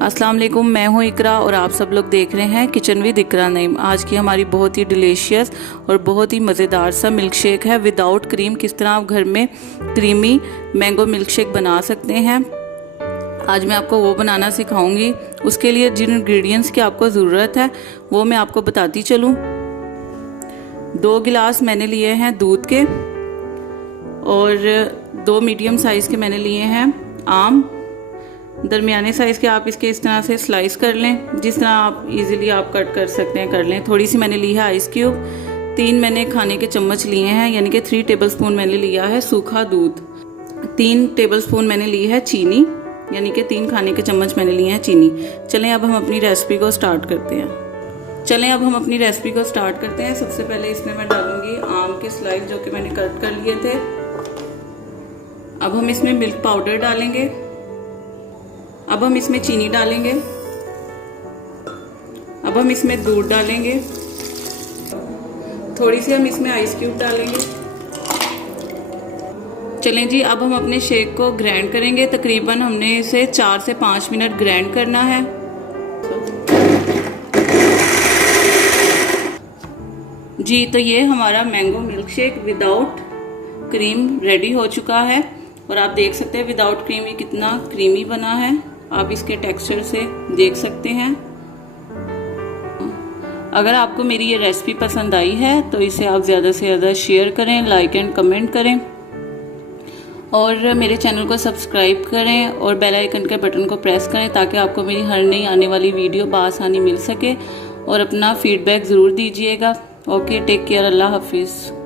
अस्सलाम वालेकुम, मैं हूँ इकरा और आप सब लोग देख रहे हैं किचन विद इकरा नईम। आज की हमारी बहुत ही डिलीशियस और बहुत ही मज़ेदार सा मिल्क शेक है विदाउट क्रीम। किस तरह आप घर में क्रीमी मैंगो मिल्क शेक बना सकते हैं, आज मैं आपको वो बनाना सिखाऊंगी। उसके लिए जिन इंग्रेडिएंट्स की आपको ज़रूरत है वो मैं आपको बताती चलूँ। 2 गिलास मैंने लिए हैं दूध के और 2 मीडियम साइज़ के मैंने लिए हैं आम। दरमियाने साइज़ के आप इसके इस तरह से स्लाइस कर लें, जिस तरह आप इजीली आप कट कर सकते हैं कर लें। थोड़ी सी मैंने ली है आइस क्यूब, 3 मैंने खाने के चम्मच लिए हैं, यानी कि 3 टेबलस्पून मैंने लिया है सूखा दूध। 3 टेबलस्पून मैंने ली है चीनी, यानी कि 3 खाने के चम्मच मैंने लिए हैं चीनी। चलें अब हम अपनी रेसिपी को स्टार्ट करते हैं। सबसे पहले इसमें मैं डालूंगी आम के स्लाइस जो कि मैंने कट कर लिए थे। अब हम इसमें मिल्क पाउडर डालेंगे। अब हम इसमें चीनी डालेंगे। अब हम इसमें दूध डालेंगे। थोड़ी सी हम इसमें आइस क्यूब डालेंगे। चलें जी, अब हम अपने शेक को ग्राइंड करेंगे। तकरीबन हमने इसे 4 से 5 मिनट ग्राइंड करना है। जी, तो ये हमारा mango milk shake without cream ready हो चुका है और आप देख सकते हैं विदाउट क्रीम ये कितना क्रीमी बना है। आप इसके टेक्सचर से देख सकते हैं। अगर आपको मेरी ये रेसिपी पसंद आई है तो इसे आप ज़्यादा से ज़्यादा शेयर करें, लाइक एंड कमेंट करें और मेरे चैनल को सब्सक्राइब करें और बेल आइकन के बटन को प्रेस करें ताकि आपको मेरी हर नई आने वाली वीडियो बआसानी मिल सके। और अपना फीडबैक ज़रूर दीजिएगा। ओके, टेक केयर, अल्लाह हाफिज़।